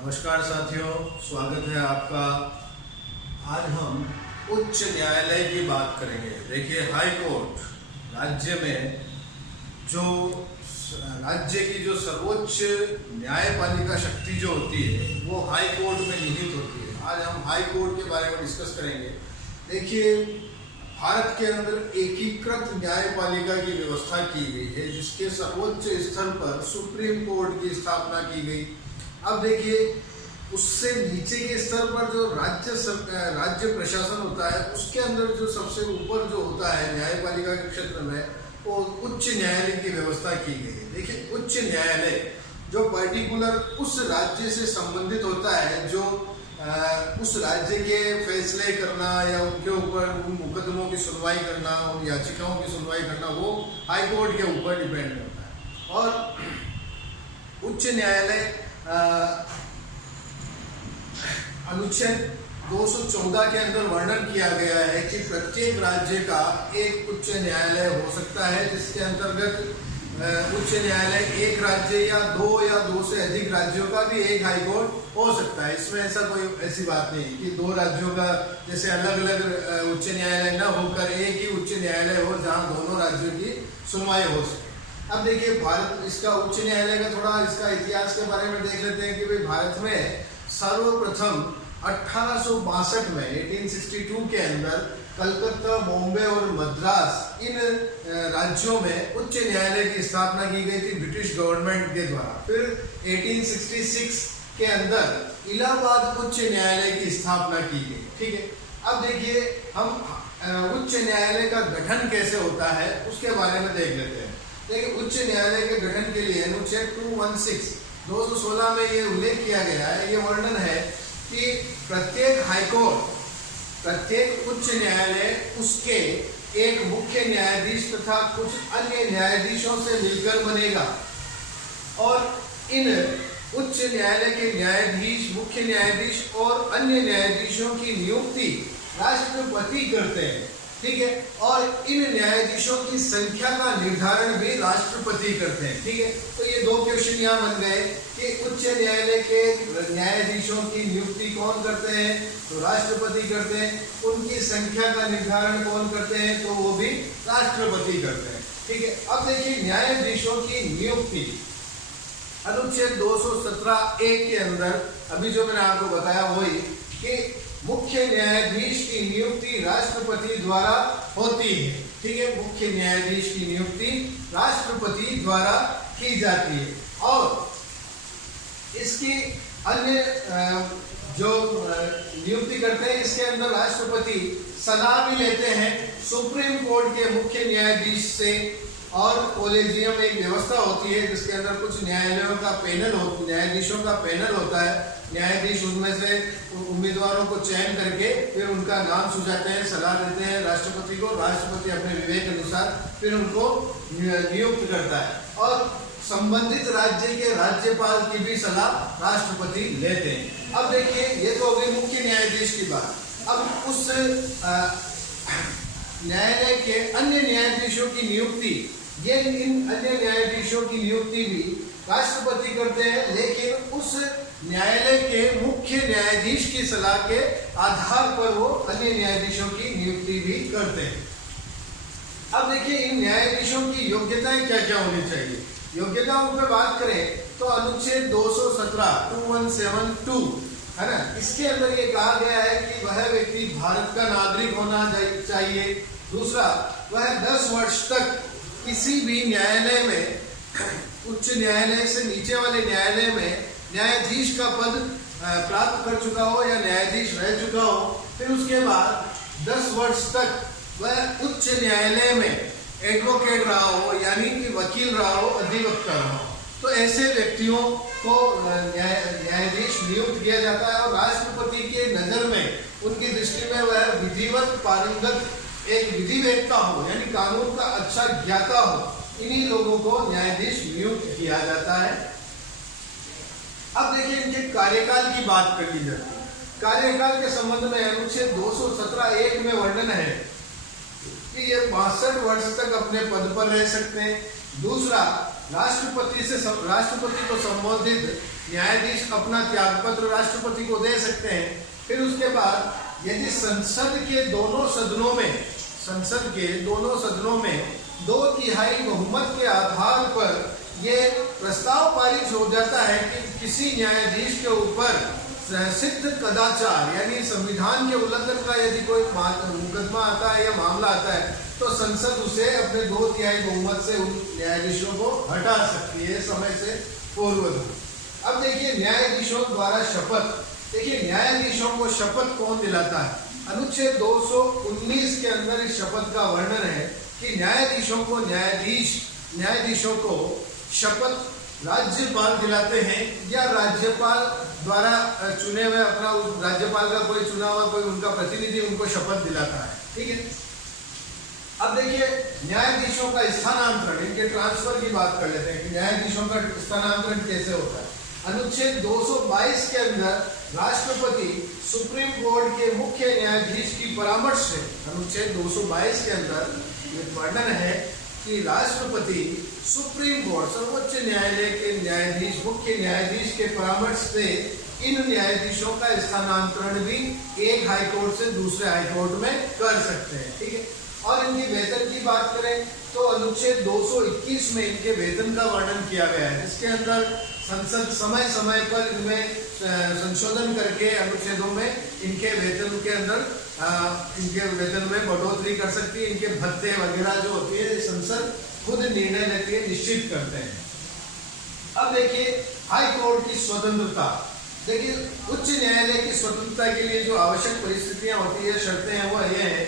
नमस्कार साथियों, स्वागत है आपका। आज हम उच्च न्यायालय की बात करेंगे। देखिए, हाई कोर्ट राज्य में जो राज्य की जो सर्वोच्च न्यायपालिका शक्ति जो होती है वो हाई कोर्ट में निहित होती है। आज हम हाई कोर्ट के बारे में डिस्कस करेंगे। देखिए, भारत के अंदर एकीकृत न्यायपालिका की व्यवस्था की गई है, जिसके सर्वोच्च स्तर पर सुप्रीम कोर्ट की स्थापना की गई। अब देखिए, उससे नीचे के स्तर पर जो राज्य प्रशासन होता है, उसके अंदर जो सबसे ऊपर जो होता है न्यायपालिका के क्षेत्र में, वो उच्च न्यायालय की व्यवस्था की गई है। देखिए, उच्च न्यायालय जो पर्टिकुलर उस राज्य से संबंधित होता है, जो उस राज्य के फैसले करना या उनके ऊपर उन मुकदमों की सुनवाई करना, उन याचिकाओं की सुनवाई करना, वो हाई कोर्ट के ऊपर डिपेंड करता है। और उच्च न्यायालय अनुच्छेद 214 के अंदर वर्णन किया गया है कि प्रत्येक राज्य का एक उच्च न्यायालय हो सकता है, जिसके अंतर्गत उच्च न्यायालय एक राज्य या दो से अधिक राज्यों का भी एक हाई कोर्ट हो सकता है। इसमें ऐसा कोई ऐसी बात नहीं कि दो राज्यों का जैसे अलग अलग उच्च न्यायालय न होकर एक ही उच्च न्यायालय हो जहां दोनों राज्यों की सुनवाई हो सके। अब देखिए, भारत इसका उच्च न्यायालय का थोड़ा इसका इतिहास के बारे में देख लेते हैं कि भाई भारत में सर्वप्रथम 1862 में 1862 के अंदर कलकत्ता, बॉम्बे और मद्रास इन राज्यों में उच्च न्यायालय की स्थापना की गई थी ब्रिटिश गवर्नमेंट के द्वारा। फिर 1866 के अंदर इलाहाबाद उच्च न्यायालय की स्थापना की गई। ठीक है, अब देखिए, हम उच्च न्यायालय का गठन कैसे होता है उसके बारे में देख लेते हैं। देखिए, उच्च न्यायालय के गठन के लिए अनुच्छेद 216 में ये उल्लेख किया गया है, ये वर्णन है कि प्रत्येक हाईकोर्ट, प्रत्येक उच्च न्यायालय उसके एक मुख्य न्यायाधीश तथा कुछ अन्य न्यायाधीशों से मिलकर बनेगा। और इन उच्च न्यायालय के न्यायाधीश, मुख्य न्यायाधीश और अन्य न्यायाधीशों की नियुक्ति राष्ट्रपति करते हैं। ठीक है, और इन न्यायाधीशों की संख्या का निर्धारण भी राष्ट्रपति करते हैं। ठीक है, तो ये दो क्वेश्चन यहाँ बन गए कि उच्च न्यायालय के न्यायाधीशों की नियुक्ति कौन करते हैं, तो राष्ट्रपति करते हैं। उनकी संख्या का निर्धारण कौन करते हैं, तो वो भी राष्ट्रपति करते हैं। ठीक है, अब देखिए, न्यायाधीशों की नियुक्ति अनुच्छेद 217(1) के अंदर अभी जो मैंने आपको बताया वही कि मुख्य न्यायाधीश की नियुक्ति राष्ट्रपति द्वारा होती है। ठीक है, मुख्य न्यायाधीश की नियुक्ति राष्ट्रपति द्वारा की जाती है। और इसकी अन्य जो नियुक्ति करते हैं, इसके अंदर राष्ट्रपति सलाह भी लेते हैं सुप्रीम कोर्ट के मुख्य न्यायाधीश से। और कॉलेजियम एक व्यवस्था होती है जिसके अंदर कुछ न्यायालयों का पैनल न्यायाधीशों का पैनल होता है। न्यायाधीश उनमें से उम्मीदवारों को चयन करके फिर उनका नाम सुझाते हैं, सलाह देते हैं राष्ट्रपति को। राष्ट्रपति अपने विवेक अनुसार फिर उनको नियुक्त करता है। और संबंधित राज्य के राज्यपाल की भी सलाह राष्ट्रपति लेते हैं। अब देखिए, ये तो हो गई मुख्य न्यायाधीश की बात। अब उस न्यायालय के अन्य न्यायाधीशों की नियुक्ति, इन अन्य न्यायाधीशों की नियुक्ति भी राष्ट्रपति करते हैं, लेकिन उस न्यायालय के मुख्य न्यायाधीश की सलाह के आधार पर वो अन्य न्यायाधीशों की नियुक्ति भी करते हैं। अब देखिए, इन न्यायाधीशों की योग्यताएं क्या क्या होनी चाहिए। योग्यताओं पर बात करें तो अनुच्छेद 2172 है ना, इसके अंदर ये कहा गया है कि वह व्यक्ति भारत का नागरिक होना चाहिए। दूसरा, वह 10 वर्ष तक किसी भी न्यायालय में, उच्च न्यायालय से नीचे वाले न्यायालय में न्यायाधीश का पद प्राप्त कर चुका हो या न्यायाधीश रह चुका हो। फिर उसके बाद 10 वर्ष तक वह उच्च न्यायालय में एडवोकेट रहा हो, यानी कि वकील रहा हो, अधिवक्ता रहा हो। तो ऐसे व्यक्तियों को न्यायाधीश नियुक्त किया जाता है। और राष्ट्रपति के नजर में, उनकी दृष्टि में वह विधिवत पारंगत एक विधिवेत्ता हो, यानी कानून का अच्छा ज्ञाता हो। इन्हीं लोगों को न्यायाधीश नियुक्त किया जाता है। अब देखिए, इनके कार्यकाल की बात कर ली जाती है। कार्यकाल के संबंध में अनुच्छेद 217(1) में वर्णन है कि ये 62 वर्ष तक अपने पद पर रह सकते हैं। दूसरा, राष्ट्रपति को संबोधित न्यायाधीश अपना त्यागपत्र राष्ट्रपति को दे सकते हैं। फिर उसके बाद यदि संसद के दोनों सदनों में 2/3 बहुमत के आधार पर ये प्रस्ताव पारित हो जाता है कि किसी न्यायाधीश के ऊपर सिद्ध कदाचार यानी संविधान के उल्लंघन का यदि कोई मुकदमा आता है या मामला आता है, तो संसद उसे अपने 2/3 बहुमत से उन न्यायाधीशों को हटा सकती है समय से पूर्व। अब देखिए न्यायाधीशों द्वारा शपथ। देखिए न्यायाधीशों को शपथ कौन दिलाता है? अनुच्छेद 219 के अंदर इस शपथ का वर्णन है कि न्यायाधीशों को शपथ राज्यपाल दिलाते हैं या राज्यपाल द्वारा चुने हुए अपना राज्यपाल का कोई चुना हुआ कोई उनका प्रतिनिधि उनको शपथ दिलाता है। ठीक है। अब देखिए न्यायाधीशों का स्थानांतरण, इनके ट्रांसफर की बात कर लेते हैं कि न्यायाधीशों का स्थानांतरण कैसे होता है। अनुच्छेद 222 के अंदर राष्ट्रपति सुप्रीम कोर्ट के मुख्य न्यायाधीश की परामर्श से, अनुच्छेद 222 के अंदर ये वर्णन है कि राष्ट्रपति सुप्रीम कोर्ट सर्वोच्च न्यायालय के मुख्य न्यायाधीश के परामर्श से इन न्यायाधीशों का स्थानांतरण भी एक हाईकोर्ट से दूसरे हाईकोर्ट में कर सकते हैं। ठीक है। और इनकी वेतन की बात करें तो अनुच्छेद 221 में इनके वेतन का वर्णन किया गया है, जिसके अंदर संसद समय समय पर इनमें संशोधन करके अनुच्छेदों में इनके वेतन में बढ़ोतरी कर सकती है। इनके भत्ते वगैरह जो होती है संसद खुद निर्णय लेती है, निश्चित करते हैं। अब देखिए हाई कोर्ट की स्वतंत्रता। देखिए उच्च न्यायालय की स्वतंत्रता के लिए जो आवश्यक परिस्थितियां होती है, शर्तें हैं, वो ये है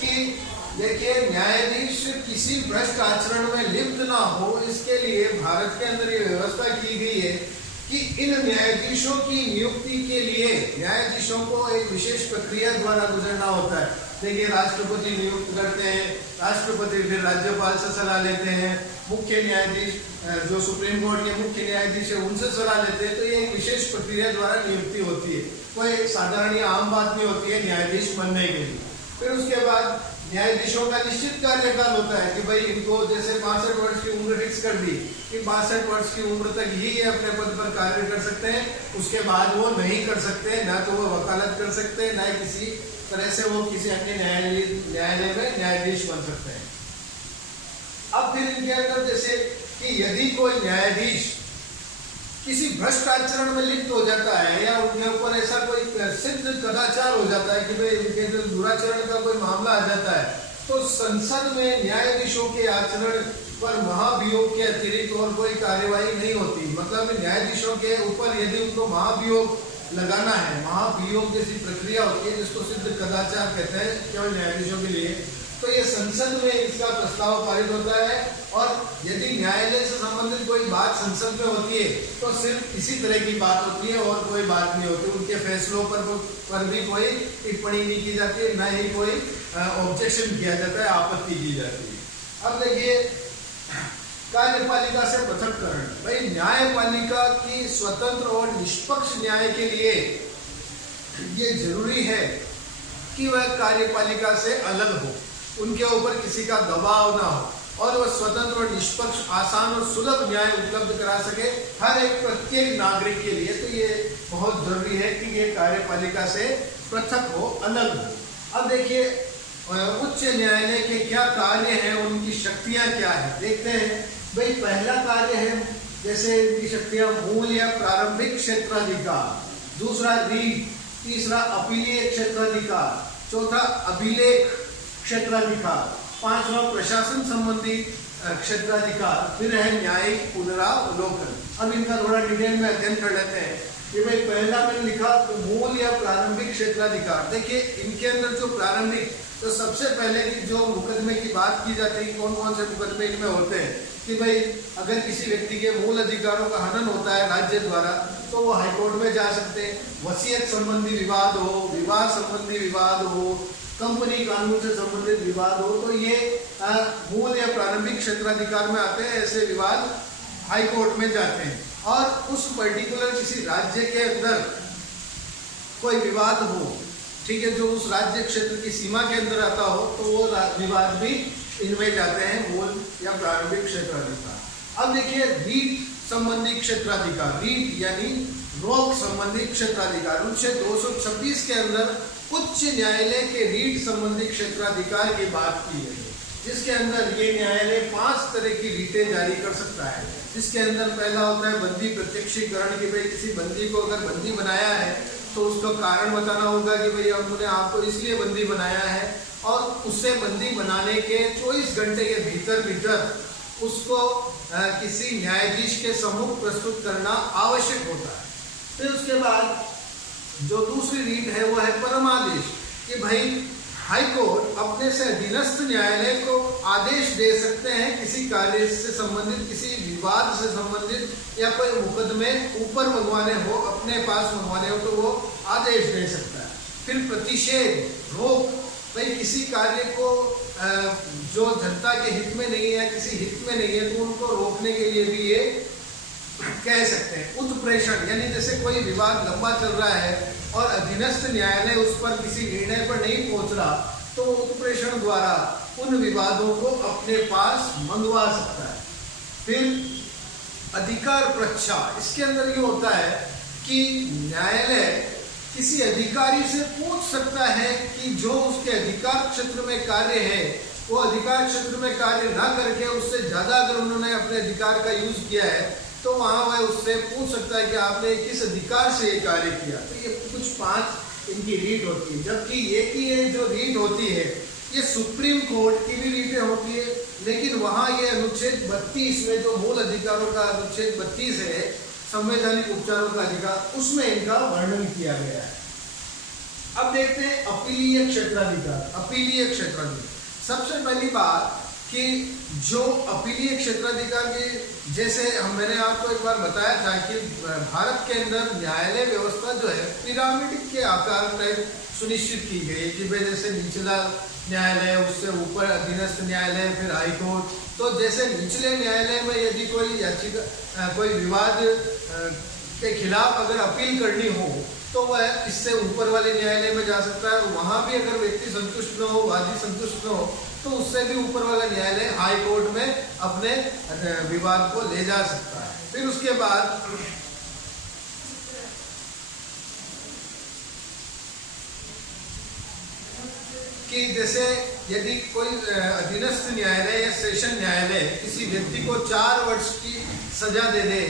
कि देखिए न्यायाधीश किसी भ्रष्ट आचरण में लिप्त ना हो, इसके लिए भारत के अंदर ये व्यवस्था की गई है कि इन न्यायाधीशों की नियुक्ति के लिए न्यायाधीशों को एक विशेष प्रक्रिया द्वारा गुजरना होता है। देखिए राष्ट्रपति नियुक्त करते हैं, राष्ट्रपति फिर राज्यपाल से सलाह लेते हैं, मुख्य न्यायाधीश जो सुप्रीम कोर्ट के मुख्य न्यायाधीश है उनसे सलाह लेते हैं। तो ये एक विशेष प्रक्रिया द्वारा नियुक्ति होती है, कोई साधारण या आम बात नहीं होती है न्यायाधीश बनने के लिए। फिर उसके बाद न्यायाधीशों का निश्चित कार्यकाल होता है कि भाई इनको जैसे 62 वर्ष की उम्र फिक्स कर दी कि 62 वर्ष की उम्र तक ही ये अपने पद पर कार्य कर सकते हैं, उसके बाद वो नहीं कर सकते, ना तो वो वकालत कर सकते हैं, ना किसी तरह से वो किसी अन्य न्यायालय में न्यायाधीश बन सकते हैं। अब फिर इनके अंदर जैसे कि यदि कोई न्यायाधीश किसी भ्रष्ट आचरण में लिप्त हो जाता है या उनके ऊपर ऐसा कोई सिद्ध कदाचार हो जाता है कि भाई उनके अंदर दुराचरण का कोई मामला आ जाता है, तो संसद में न्यायाधीशों के आचरण पर महाभियोग के अतिरिक्त और कोई कार्यवाही नहीं होती। मतलब न्यायाधीशों के ऊपर यदि उनको महाभियोग लगाना है, महाभियोग जैसी प्रक्रिया होती है जिसको सिद्ध कदाचार कहते हैं केवल न्यायाधीशों के लिए, तो ये संसद में इसका प्रस्ताव पारित होता है। और यदि न्यायालय से संबंधित कोई बात संसद में होती है तो सिर्फ इसी तरह की बात होती है और कोई बात नहीं होती, उनके फैसलों पर भी कोई टिप्पणी नहीं की जाती है, न ही कोई ऑब्जेक्शन किया जाता है, आपत्ति की जाती है। अब देखिए कार्यपालिका से पृथककरण। भाई न्यायपालिका की स्वतंत्र और निष्पक्ष न्याय के लिए ये जरूरी है कि वह कार्यपालिका से अलग हो, उनके ऊपर किसी का दबाव ना हो और वह स्वतंत्र और निष्पक्ष, आसान और सुलभ न्याय उपलब्ध करा सके हर एक प्रत्येक नागरिक के लिए। तो ये बहुत जरूरी है कि ये कार्यपालिका से पृथक हो, अलग हो। अब देखिए उच्च न्यायालय के क्या कार्य हैं, उनकी शक्तियां क्या है, देखते हैं। भाई पहला कार्य है जैसे इनकी शक्तियां मूल या प्रारंभिक क्षेत्राधिकार, दूसरा रीट, तीसरा अपीलीय क्षेत्राधिकार, चौथा अभिलेख क्षेत्राधिकार, पांचवा प्रशासन संबंधी क्षेत्राधिकार, फिर है न्यायिक पुनरावलोकन। अब इनका थोड़ा डिटेल में अध्ययन कर लेते हैं कि भाई पहला मैंने लिखा तो मूल या प्रारंभिक क्षेत्राधिकार। देखिए इनके अंदर जो प्रारंभिक, तो सबसे पहले जो मुकदमे की बात की जाती है, कौन कौन से मुकदमे इनमें होते हैं कि भाई अगर किसी व्यक्ति के मूल अधिकारों का हनन होता है राज्य द्वारा तो वो हाईकोर्ट में जा सकते हैं। वसीयत संबंधी विवाद हो, विवाह संबंधी विवाद हो, कंपनी कानून से संबंधित विवाद हो, तो ये मूल या प्रारंभिक क्षेत्राधिकार में आते हैं। ऐसे विवाद हाई कोर्ट में जाते हैं। और उस पर्टिकुलर किसी राज्य के अंदर कोई विवाद हो, ठीक है, जो उस राज्य क्षेत्र की सीमा के अंदर आता हो, तो वो विवाद भी इनमें जाते हैं मूल या प्रारंभिक क्षेत्राधिकार। अब देखिए रीट संबंधी क्षेत्राधिकार, रीट यानी रोक संबंधी क्षेत्राधिकार, अनुच्छेद 226 के अंदर उच्च न्यायालय के रीट संबंधी क्षेत्राधिकार की बात की है, जिसके अंदर ये न्यायालय 5 तरह की रीटें जारी कर सकता है। जिसके अंदर पहला होता है बंदी प्रत्यक्षीकरण, कि भाई किसी बंदी को अगर बंदी बनाया है तो उसका कारण बताना होगा कि भाई हमने आपको इसलिए बंदी बनाया है, और उससे बंदी बनाने के 24 घंटे के भीतर उसको किसी न्यायाधीश के सम्मुख प्रस्तुत करना आवश्यक होता है। फिर उसके बाद जो दूसरी रीट है वो है परमादेश, कि भाई हाई कोर्ट अपने से अधीनस्थ न्यायालय को आदेश दे सकते हैं किसी कार्य से संबंधित, किसी विवाद से संबंधित या कोई मुकदमे ऊपर मंगवाने हो, अपने पास मंगवाने हो, तो वो आदेश दे सकता है। फिर प्रतिषेध, रोक, भाई किसी कार्य को जो जनता के हित में नहीं है, किसी हित में नहीं है, तो उनको रोकने के लिए भी ये कह सकते हैं। उत्प्रेषण यानी जैसे कोई विवाद लंबा चल रहा है और अधीनस्थ न्यायालय उस पर किसी निर्णय पर नहीं पहुंच रहा, तो उत्प्रेषण द्वारा उन विवादों को अपने पास मंगवा सकता है। फिर अधिकार प्रच्छा, इसके अंदर ये होता है कि न्यायालय किसी अधिकारी से पूछ सकता है कि जो उसके अधिकार क्षेत्र में कार्य है, वो अधिकार क्षेत्र में कार्य ना करके उससे ज्यादा अगर उन्होंने अपने अधिकार का यूज किया है, तो वहां वह उससे पूछ सकता है कि आपने किस अधिकार से ये कार्य किया। तो ये कुछ 5 इनकी रीट होती है। जबकि ये जो रीट होती है ये सुप्रीम कोर्ट की भी रीटें होती है, लेकिन वहां ये अनुच्छेद 32 में जो मूल अधिकारों का अनुच्छेद 32 है, संवैधानिक उपचारों का अधिकार, उसमें इनका वर्णन किया गया है। अब देखते हैं अपीलीय क्षेत्राधिकार। अपीलीय क्षेत्राधिकार, सबसे पहली बात कि जो अपीलीय क्षेत्राधिकार के, जैसे मैंने आपको एक बार बताया था कि भारत के अंदर न्यायालय व्यवस्था जो है पिरामिड के आकार टाइप सुनिश्चित की गई है, कि भाई जैसे निचला न्यायालय, उससे ऊपर अधीनस्थ न्यायालय, फिर हाईकोर्ट। तो जैसे निचले न्यायालय में यदि कोई याचिका, कोई विवाद के खिलाफ अगर अपील करनी हो, तो वह इससे ऊपर वाले न्यायालय में जा सकता है। वहां भी अगर व्यक्ति संतुष्ट न हो, वादी संतुष्ट न हो, तो उससे भी ऊपर वाला न्यायालय हाई कोर्ट में अपने विवाद को ले जा सकता है। फिर उसके बाद कि जैसे यदि कोई अधीनस्थ न्यायालय या सेशन न्यायालय किसी व्यक्ति को 4 वर्ष की सजा दे दे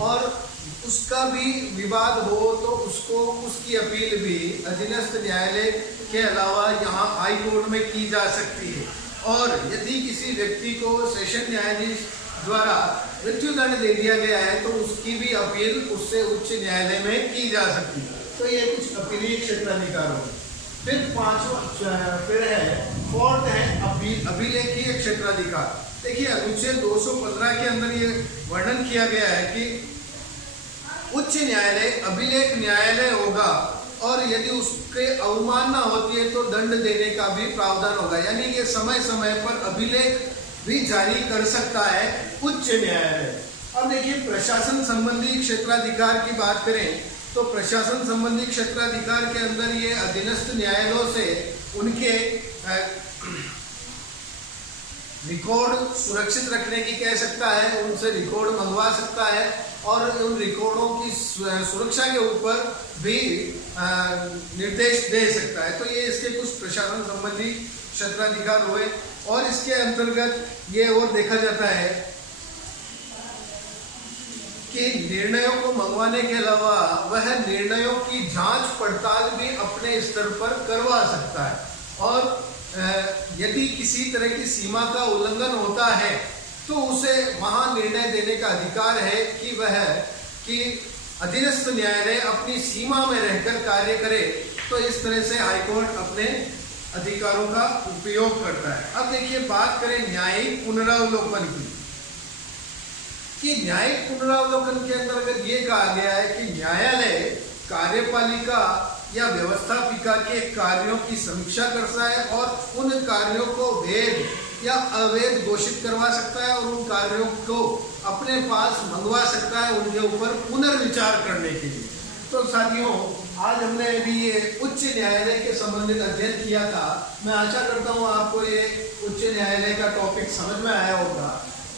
और उसका भी विवाद हो, तो उसको उसकी अपील भी अधीनस्थ न्यायालय के अलावा यहाँ हाई कोर्ट में की जा सकती है। और यदि किसी व्यक्ति को सेशन न्यायाधीश द्वारा मृत्युदंड दे दिया गया है, तो उसकी भी अपील उससे उच्च न्यायालय में की जा सकती है। तो ये कुछ अपीलीय क्षेत्राधिकार हो। फिर 5वां फिर है, फोर्थ है अभिलेखीय क्षेत्राधिकार। देखिए अनुच्छेद 215 के अंदर ये वर्णन किया गया है कि उच्च न्यायालय अभिलेख न्यायालय होगा, और यदि उसके अवमानना होती है तो दंड देने का भी प्रावधान होगा। यानी ये समय समय पर अभिलेख भी जारी कर सकता है उच्च न्यायालय। अब देखिए प्रशासन संबंधी क्षेत्राधिकार की बात करें, तो प्रशासन संबंधी क्षेत्राधिकार के अंदर ये अधीनस्थ न्यायालयों से उनके रिकॉर्ड सुरक्षित रखने की कह सकता है, उनसे रिकॉर्ड मंगवा सकता है, और उन रिकॉर्डों की सुरक्षा के ऊपर भी निर्देश दे सकता है। तो ये इसके कुछ प्रशासन संबंधी क्षेत्राधिकार हुए। और इसके अंतर्गत ये और देखा जाता है कि निर्णयों को मंगवाने के अलावा वह निर्णयों की जांच पड़ताल भी अपने स्तर पर करवा सकता है। और यदि किसी तरह की सीमा का उल्लंघन होता है, तो उसे वहां निर्णय देने का अधिकार है कि वह कि अधीनस्थ न्यायालय अपनी सीमा में रहकर कार्य करे। तो इस तरह से हाईकोर्ट अपने अधिकारों का उपयोग करता है। अब देखिए बात करें न्यायिक पुनरावलोकन की, कि न्यायिक पुनरावलोकन के अंतर्गत ये कहा गया है कि न्यायालय कार्यपालिका या व्यवस्थापिका के कार्यों की समीक्षा करता है और उन कार्यों को वैध या अवैध घोषित करवा सकता है, और उन कार्यों को अपने पास मंगवा सकता है उनके ऊपर पुनर्विचार करने के लिए। तो साथियों, आज हमने अभी ये उच्च न्यायालय के संबंधित अध्ययन किया था। मैं आशा करता हूँ आपको ये उच्च न्यायालय का टॉपिक समझ में आया होगा।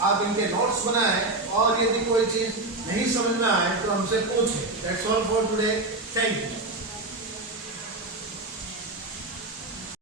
आप इनके नोट्स बनाएं और यदि कोई चीज नहीं समझ में आए तो हमसे पूछें। That's all for today. Thank you.